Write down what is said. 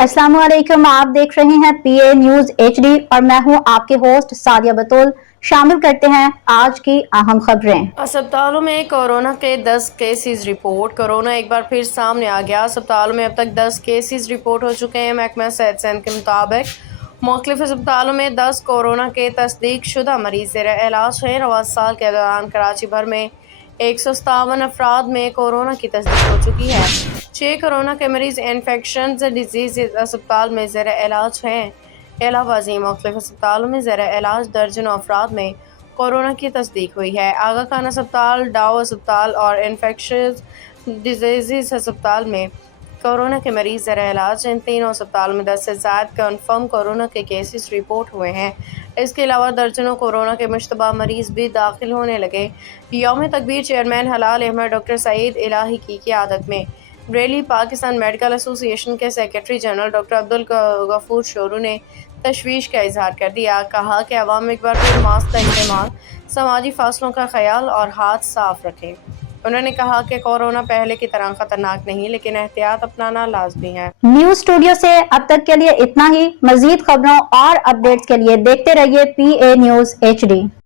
अस्सलाम वालेकुम, आप देख रहे हैं पीए न्यूज एचडी और मैं हूं आपके होस्ट सादिया बतूल। शामिल करते हैं आज की अहम खबरें। अस्पतालों में कोरोना के 10 केसेस रिपोर्ट। कोरोना एक बार फिर सामने आ गया। अस्पतालों में अब तक 10 केसेस रिपोर्ट हो चुके हैं। महकमा सेहत सिंध के मुताबिक मुख्तलिफ अस्पतालों में 10 कोरोना के तस्दीक शुदा मरीज ज़ेर इलाज हैं। रवां साल के दौरान कराची भर में 157 अफराद में कोरोना की तस्दीक हो चुकी है। 6 कोरोना के मरीज इन्फेक्शंस डिजीज अस्पताल में ज़ेर इलाज हैं। अलावा मुख्तलिफ अस्पतालों में ज़ेर इलाज दर्जनों अफराद में कोरोना की तस्दीक हुई है। आगा खान अस्पताल, डाउ अस्पताल और इन्फेक्शस डिजीज़ अस्पताल में कोरोना के मरीज ज़ेर इलाज। इन तीनों अस्पताल में 10 से ज़्यादा कन्फर्म कोरोना के केसेस रिपोर्ट हुए हैं। इसके अलावा दर्जनों कोरोना के मुश्तबा मरीज भी दाखिल होने लगे। यौम तकबीर चेयरमैन हलाल अहमद डॉक्टर सईद इलाही की क़ियादत में बरेली पाकिस्तान मेडिकल एसोसिएशन के secretary general doctor Abdul Ghafoor Shoro ने तशवीश का इजहार कर दिया। कहा कि अवाम एक बार फिर मास्क का इस्तेमाल, समाजी फासलों का ख्याल और हाथ साफ रखें। उन्होंने कहा कि कोरोना पहले की तरह खतरनाक नहीं, लेकिन एहतियात अपनाना लाजमी है। न्यूज स्टूडियो से अब तक के लिए इतना ही। मजीद खबरों और अपडेट्स के लिए देखते रहिए पीए न्यूज एचडी।